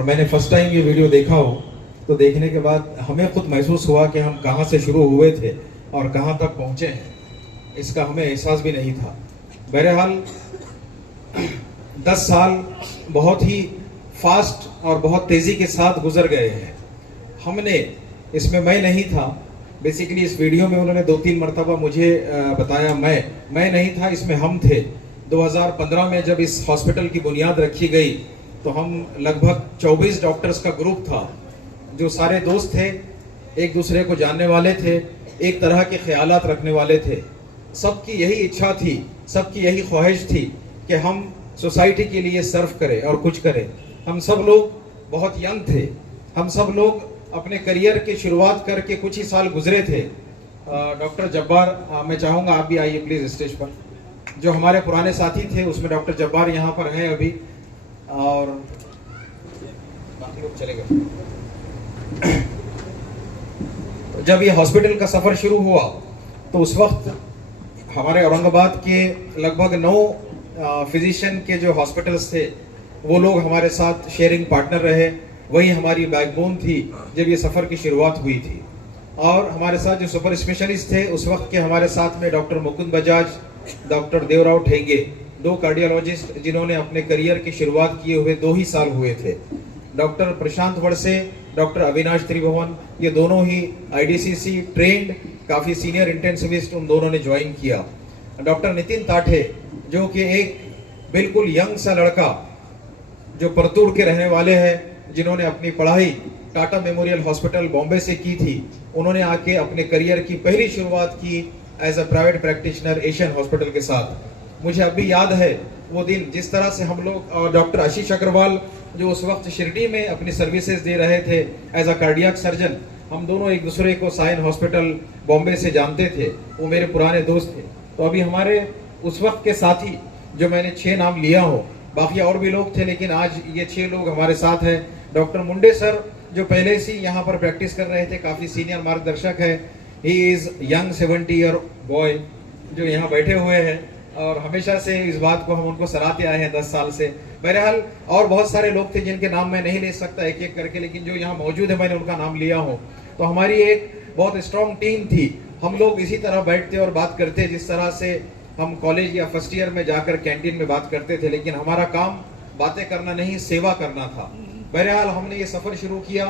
और मैंने first time ये वीडियो देखा हो तो देखने के बाद हमें खुद महसूस हुआ कि हम कहाँ से शुरू हुए थे और कहाँ तक पहुँचे हैं, इसका हमें एहसास भी नहीं था। बहरहाल 10 साल बहुत ही फास्ट और बहुत तेज़ी के साथ गुजर गए हैं। हमने इसमें, मैं नहीं था बेसिकली, इस वीडियो में उन्होंने 2-3 मरतबा मुझे बताया, मैं नहीं था, इसमें हम थे। 2015 में जब इस हॉस्पिटल की बुनियाद रखी गई तो हम लगभग 24 डॉक्टर्स का ग्रुप था, जो सारे दोस्त थे, एक दूसरे को जानने वाले थे, एक तरह के ख्यालात रखने वाले थे। सबकी यही इच्छा थी, सबकी यही ख्वाहिश थी कि हम सोसाइटी के लिए सर्व करें और कुछ करें। हम सब लोग बहुत यंग थे, हम सब लोग अपने करियर की शुरुआत करके कुछ ही साल गुजरे थे। डॉक्टर जब्बार, मैं चाहूँगा आप भी आइए प्लीज़ स्टेज पर। जो हमारे पुराने साथी थे उसमें डॉक्टर जब्बार यहाँ पर हैं अभी, और बाकी लोग चले गए। जब ये हॉस्पिटल का सफ़र शुरू हुआ तो उस वक्त हमारे औरंगाबाद के लगभग 9 फिजिशियन के जो हॉस्पिटल्स थे वो लोग हमारे साथ शेयरिंग पार्टनर रहे। वही हमारी बैकबोन थी जब ये सफ़र की शुरुआत हुई थी। और हमारे साथ जो सुपर स्पेशलिस्ट थे उस वक्त के हमारे साथ में doctor Mukund Bajaj, doctor Devrao ठेंगे, 2 cardiologist जिन्होंने अपने करियर की शुरुआत किए हुए 2 ही साल हुए थे। डॉक्टर प्रशांत वड़से, डॉक्टर अविनाश त्रिभुवन, ये दोनों ही IDCC ट्रेंड काफ़ी सीनियर इंटेंसिविस्ट उन दोनों ने ज्वाइन किया। डॉक्टर नितिन ताठे जो कि एक बिल्कुल यंग सा लड़का जो परतूड़ के रहने वाले हैं, जिन्होंने अपनी पढ़ाई टाटा मेमोरियल हॉस्पिटल बॉम्बे से की थी, उन्होंने आके अपने करियर की पहली शुरुआत की as a private practitioner Asian hospital के साथ। मुझे अभी याद है वो दिन, जिस तरह से हम लोग, और डॉक्टर आशीष अग्रवाल जो उस वक्त शिरडी में अपनी सर्विसेज दे रहे थे एज अ कार्डियक सर्जन, हम दोनों एक दूसरे को साइन हॉस्पिटल बॉम्बे से जानते थे, वो मेरे पुराने दोस्त थे। तो अभी हमारे उस वक्त के साथी, जो मैंने 6 नाम लिया हो, बाकी और भी लोग थे लेकिन आज ये 6 लोग हमारे साथ हैं। डॉक्टर मुंडे सर जो पहले से यहाँ पर प्रैक्टिस कर रहे थे, काफ़ी सीनियर मार्गदर्शक है। He is young 70 year boy जो यहाँ बैठे हुए हैं, और हमेशा से इस बात को हम उनको सराहते आए हैं 10 साल से। बहरहाल और बहुत सारे लोग थे जिनके नाम मैं नहीं ले सकता एक एक करके, लेकिन जो यहाँ मौजूद है मैंने उनका नाम लिया हो। तो हमारी एक बहुत स्ट्रॉन्ग टीम थी। हम लोग इसी तरह बैठते और बात करते जिस तरह से हम कॉलेज या फर्स्ट ईयर में जाकर कैंटीन में बात करते थे, लेकिन हमारा काम बातें करना नहीं, सेवा करना था। बहरहाल हमने ये सफ़र शुरू किया।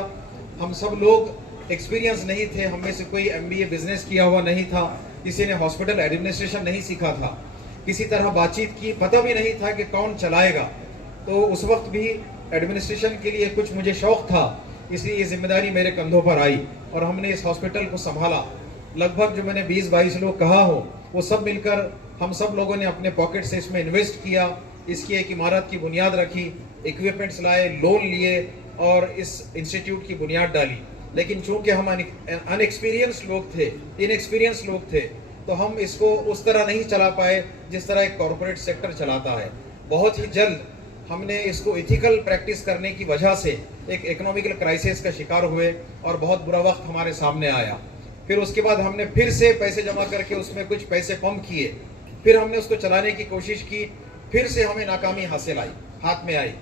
हम सब लोग एक्सपीरियंस नहीं थे, हम में से कोई MBA बिजनेस किया हुआ नहीं था, किसी ने हॉस्पिटल एडमिनिस्ट्रेशन नहीं सीखा था, किसी तरह बातचीत की पता भी नहीं था कि कौन चलाएगा। तो उस वक्त भी एडमिनिस्ट्रेशन के लिए कुछ मुझे शौक था, इसलिए ये जिम्मेदारी मेरे कंधों पर आई और हमने इस हॉस्पिटल को संभाला। लगभग जो मैंने 20-22 लोग कहा हो, वो सब मिलकर हम सब लोगों ने अपने पॉकेट से इसमें इन्वेस्ट किया, इसकी एक इमारत की बुनियाद रखी, इक्विपमेंट्स लाए, लोन लिए और इस इंस्टीट्यूट की बुनियाद डाली। लेकिन चूंकि हम अनएक्सपीरियंस लोग थे, इनएक्सपीरियंस लोग थे, तो हम इसको उस तरह नहीं चला पाए जिस तरह एक कॉर्पोरेट सेक्टर चलाता है। बहुत ही जल्द हमने इसको इथिकल प्रैक्टिस करने की वजह से एक इकोनॉमिकल क्राइसिस का शिकार हुए और बहुत बुरा वक्त हमारे सामने आया। फिर उसके बाद हमने फिर से पैसे जमा करके उसमें कुछ पैसे पंप किए, फिर हमने उसको चलाने की कोशिश की, फिर से हमें नाकामी हाथ में आई।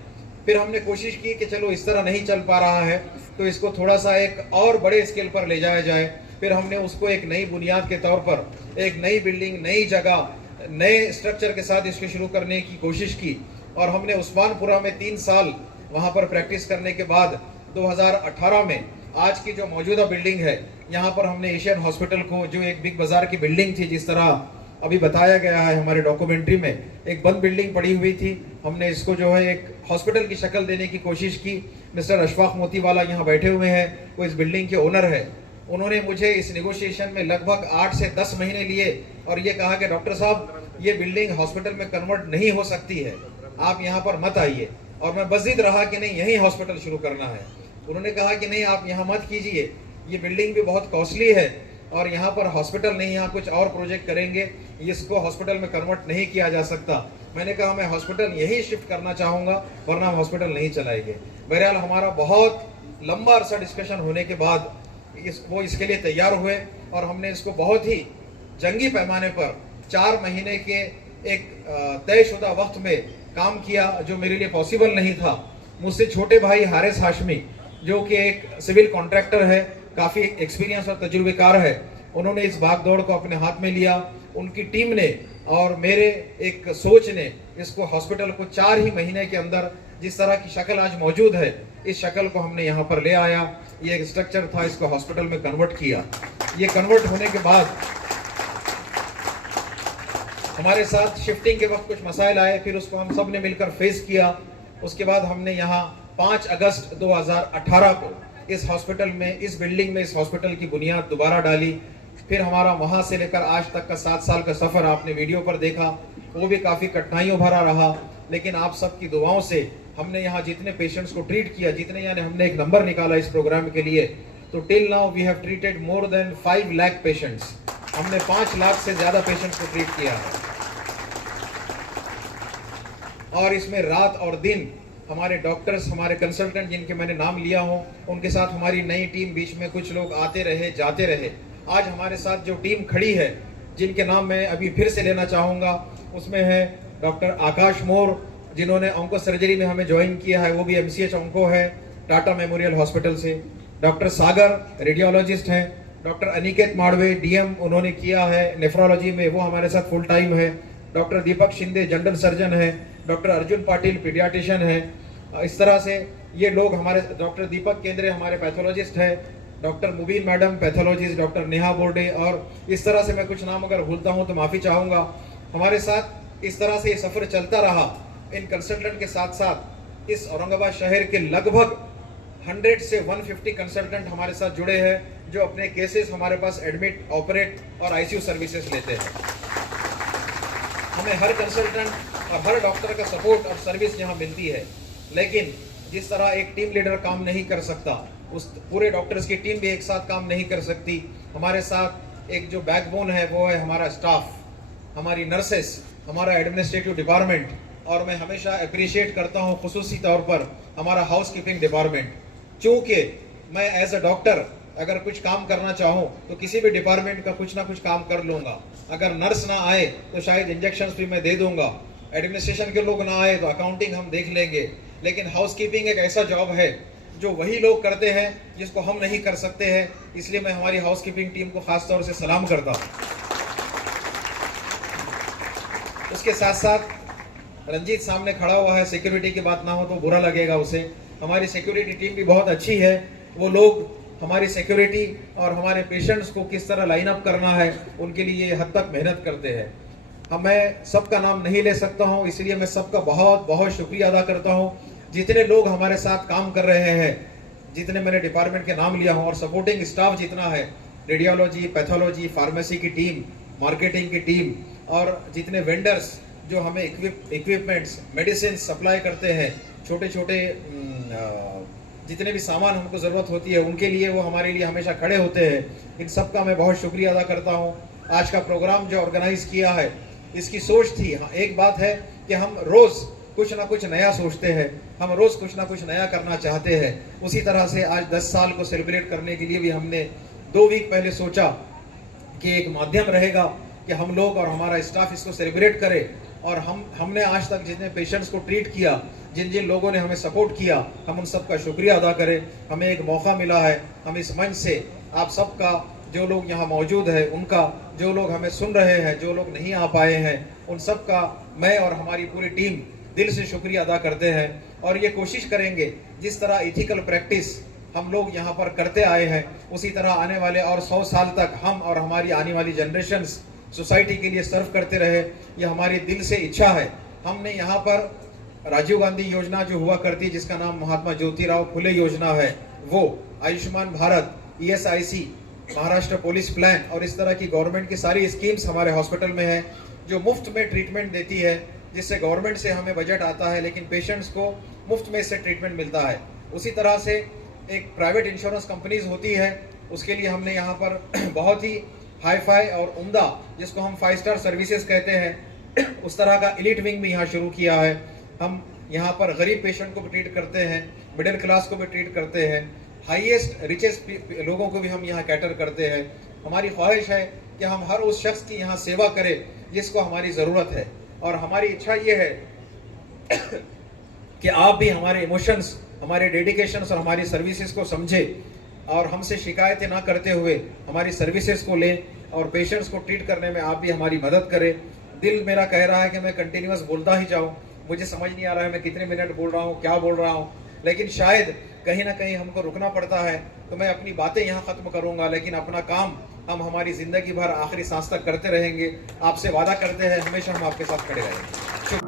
फिर हमने कोशिश की कि चलो इस तरह नहीं चल पा रहा है तो इसको थोड़ा सा एक और बड़े स्केल पर ले जाया जाए। फिर हमने उसको एक नई बुनियाद के तौर पर एक नई बिल्डिंग, नई जगह, नए स्ट्रक्चर के साथ इसको शुरू करने की कोशिश की और हमने उस्मानपुरा में 3 साल वहाँ पर प्रैक्टिस करने के बाद 2018 में आज की जो मौजूदा बिल्डिंग है, यहाँ पर हमने एशियन हॉस्पिटल को, जो एक बिग बाजार की बिल्डिंग थी, जिस तरह अभी बताया गया है हमारे डॉक्यूमेंट्री में, एक बंद बिल्डिंग पड़ी हुई थी, हमने इसको जो है एक हॉस्पिटल की शक्ल देने की कोशिश की। मिस्टर अशफाक मोतीवाला यहाँ बैठे हुए हैं, वो इस बिल्डिंग के ओनर है। उन्होंने मुझे इस नेगोशिएशन में लगभग 8 से 10 महीने लिए और ये कहा कि डॉक्टर साहब, ये बिल्डिंग हॉस्पिटल में कन्वर्ट नहीं हो सकती है, आप यहाँ पर मत आइए। और मैं बज़िद रहा कि नहीं, यही हॉस्पिटल शुरू करना है। उन्होंने कहा कि नहीं, आप यहाँ मत कीजिए, ये बिल्डिंग भी बहुत कॉस्टली है और यहाँ पर हॉस्पिटल नहीं, यहाँ कुछ और प्रोजेक्ट करेंगे, इसको हॉस्पिटल में कन्वर्ट नहीं किया जा सकता। मैंने कहा मैं हॉस्पिटल यही शिफ्ट करना चाहूँगा, वरना हम हॉस्पिटल नहीं चलाएंगे। बहरहाल हमारा बहुत लंबा अरसा डिस्कशन होने के बाद वो इसके लिए तैयार हुए और हमने इसको बहुत ही जंगी पैमाने पर 4 महीने के एक तयशुदा वक्त में काम किया, जो मेरे लिए पॉसिबल नहीं था। मुझसे छोटे भाई हारिस हाशमी, जो कि एक सिविल कॉन्ट्रैक्टर है, काफी एक्सपीरियंस और तजुर्बेकार है, उन्होंने इस भागदौड़ को अपने हाथ में लिया। उनकी टीम ने और मेरे एक सोच ने इसको हॉस्पिटल को 4 ही महीने के अंदर जिस तरह की शक्ल आज मौजूद है, इस शक्ल को हमने यहाँ पर ले आया। ये एक स्ट्रक्चर था, इसको हॉस्पिटल में कन्वर्ट किया। ये कन्वर्ट होने के बाद हमारे साथ शिफ्टिंग के वक्त कुछ मसाइल आए, फिर उसको हम सब ने मिलकर फेस किया। उसके बाद हमने यहाँ 5 अगस्त 2018 को इस हॉस्पिटल में, इस बिल्डिंग में, इस हॉस्पिटल की बुनियाद दोबारा डाली। फिर हमारा वहां से लेकर आज तक का 7 साल का सफर आपने वीडियो पर देखा, वो भी काफी कठिनाइयों भरा रहा, लेकिन आप सबकी दुआओं से हमने यहाँ जितने पेशेंट्स को ट्रीट किया, जितने यानी हमने एक नंबर निकाला इस प्रोग्राम के लिए, तो till now we have treated more than 5 lakh patients. हमने 5 लाख से ज्यादा पेशेंट्स को ट्रीट किया है। और इसमें रात और दिन हमारे डॉक्टर्स, हमारे कंसल्टेंट जिनके मैंने नाम लिया हो, उनके साथ हमारी नई टीम, बीच में कुछ लोग आते रहे जाते रहे। आज हमारे साथ जो टीम खड़ी है, जिनके नाम मैं अभी फिर से लेना चाहूंगा, उसमें है डॉक्टर आकाश मोर, जिन्होंने ऑन्को सर्जरी में हमें ज्वाइन किया है, वो भी MCH ऑन्को है टाटा मेमोरियल हॉस्पिटल से। डॉक्टर सागर रेडियोलॉजिस्ट हैं। डॉक्टर अनिकेत माड़वे DM उन्होंने किया है नेफ्रोलॉजी में, वो हमारे साथ फुल टाइम है। डॉक्टर दीपक शिंदे जनरल सर्जन है। डॉक्टर अर्जुन पाटिल पीडियाट्रिशियन है। इस तरह से ये लोग हमारे, डॉक्टर दीपक केंद्रे हमारे पैथोलॉजिस्ट है, डॉक्टर मुबीन मैडम पैथोलॉजिस्ट, डॉक्टर नेहा बोर्डे, और इस तरह से मैं कुछ नाम अगर भूलता हूं तो माफी चाहूंगा। हमारे साथ इस तरह से ये सफर चलता रहा। इन कंसल्टेंट के साथ साथ इस औरंगाबाद शहर के लगभग 100 से 150 कंसल्टेंट हमारे साथ जुड़े हैं, जो अपने केसेस हमारे पास एडमिट, ऑपरेट और ICU सर्विसेज लेते हैं। हमें हर कंसल्टेंट और हर डॉक्टर का सपोर्ट और सर्विस यहाँ मिलती है, लेकिन जिस तरह एक टीम लीडर काम नहीं कर सकता, उस पूरे डॉक्टर्स की टीम भी एक साथ काम नहीं कर सकती। हमारे साथ एक जो बैकबोन है वो है हमारा स्टाफ, हमारी नर्सेस, हमारा एडमिनिस्ट्रेटिव डिपार्टमेंट, और मैं हमेशा अप्रिशिएट करता हूँ खुसूसी तौर पर हमारा हाउसकीपिंग डिपार्टमेंट। चूंकि मैं एज अ डॉक्टर अगर कुछ काम करना चाहूँ तो किसी भी डिपार्टमेंट का कुछ ना कुछ काम कर लूंगा। अगर नर्स ना आए तो शायद इंजेक्शन भी मैं दे दूंगा, एडमिनिस्ट्रेशन के लोग ना आए तो अकाउंटिंग हम देख लेंगे, लेकिन हाउसकीपिंग एक ऐसा जॉब है जो वही लोग करते हैं जिसको हम नहीं कर सकते हैं। इसलिए मैं हमारी हाउसकीपिंग टीम को खास तौर से सलाम करता हूँ। उसके साथ साथ रंजीत सामने खड़ा हुआ है, सिक्योरिटी की बात ना हो तो बुरा लगेगा उसे। हमारी सिक्योरिटी टीम भी बहुत अच्छी है। वो लोग हमारी सिक्योरिटी और हमारे पेशेंट्स को किस तरह लाइन अप करना है, उनके लिए हद तक मेहनत करते हैं। अब मैं सबका नाम नहीं ले सकता हूं, इसलिए मैं सबका बहुत बहुत शुक्रिया अदा करता हूं। जितने लोग हमारे साथ काम कर रहे हैं, जितने मैंने डिपार्टमेंट के नाम लिया हूं, और सपोर्टिंग स्टाफ जितना है, रेडियोलॉजी, पैथोलॉजी, फार्मेसी की टीम, मार्केटिंग की टीम, और जितने वेंडर्स जो हमें इक्विपमेंट्स, मेडिसिन सप्लाई करते हैं, छोटे छोटे जितने भी सामान हमको ज़रूरत होती है उनके लिए वो हमारे लिए हमेशा खड़े होते हैं। इन सब का मैं बहुत शुक्रिया अदा करता हूँ। आज का प्रोग्राम जो ऑर्गेनाइज किया है, इसकी सोच थी, हाँ एक बात है कि हम रोज़ कुछ ना कुछ नया सोचते हैं, हम रोज़ कुछ ना कुछ नया करना चाहते हैं। उसी तरह से आज 10 साल को सेलिब्रेट करने के लिए भी हमने 2 वीक पहले सोचा कि एक माध्यम रहेगा कि हम लोग और हमारा स्टाफ इसको सेलिब्रेट करें, और हमने आज तक जितने पेशेंट्स को ट्रीट किया, जिन जिन लोगों ने हमें सपोर्ट किया, हम उन सब का शुक्रिया अदा करें। हमें एक मौका मिला है, हम इस मंच से आप सबका, जो लोग यहाँ मौजूद है उनका, जो लोग हमें सुन रहे हैं, जो लोग नहीं आ पाए हैं, उन सब का मैं और हमारी पूरी टीम दिल से शुक्रिया अदा करते हैं। और ये कोशिश करेंगे जिस तरह इथिकल प्रैक्टिस हम लोग यहाँ पर करते आए हैं, उसी तरह आने वाले और 100 साल तक हम और हमारी आने वाली जनरेशन्स सोसाइटी के लिए सर्व करते रहे। ये हमारी दिल से इच्छा है। हमने यहाँ पर राजीव गांधी योजना जो हुआ करती, जिसका नाम महात्मा ज्योतिराव फुले योजना है, वो Ayushman Bharat, ESIC, Maharashtra police plan और इस तरह की गवर्नमेंट की सारी स्कीम्स हमारे हॉस्पिटल में है, जो मुफ्त में ट्रीटमेंट देती है, जिससे गवर्नमेंट से हमें बजट आता है, लेकिन पेशेंट्स को मुफ्त में इससे ट्रीटमेंट मिलता है। उसी तरह से एक प्राइवेट इंश्योरेंस कंपनीज होती है, उसके लिए हमने यहाँ पर बहुत ही हाई फाई और उम्दा, जिसको हम 5 स्टार सर्विसेज कहते हैं, उस तरह का एलीट विंग भी यहाँ शुरू किया है। हम यहाँ पर गरीब पेशेंट को भी ट्रीट करते हैं, मिडिल क्लास को भी ट्रीट करते हैं, हाईएस्ट रिचेस्ट लोगों को भी हम यहाँ कैटर करते हैं। हमारी ख्वाहिश है कि हम हर उस शख्स की यहाँ सेवा करें जिसको हमारी ज़रूरत है, और हमारी इच्छा ये है कि आप भी हमारे इमोशंस, हमारे डेडिकेशंस और हमारी सर्विसेज को समझे और हमसे शिकायतें ना करते हुए हमारी सर्विसेज को लें और पेशेंट्स को ट्रीट करने में आप भी हमारी मदद करें। दिल मेरा कह रहा है कि मैं कंटिन्यूअस बोलता ही जाऊं, मुझे समझ नहीं आ रहा है मैं कितने मिनट बोल रहा हूं, क्या बोल रहा हूं, लेकिन शायद कहीं ना कहीं हमको रुकना पड़ता है। तो मैं अपनी बातें यहाँ खत्म करूंगा, लेकिन अपना काम हम हमारी जिंदगी भर आखिरी सांस तक करते रहेंगे। आपसे वादा करते हैं हमेशा हम आपके साथ खड़े रहेंगे।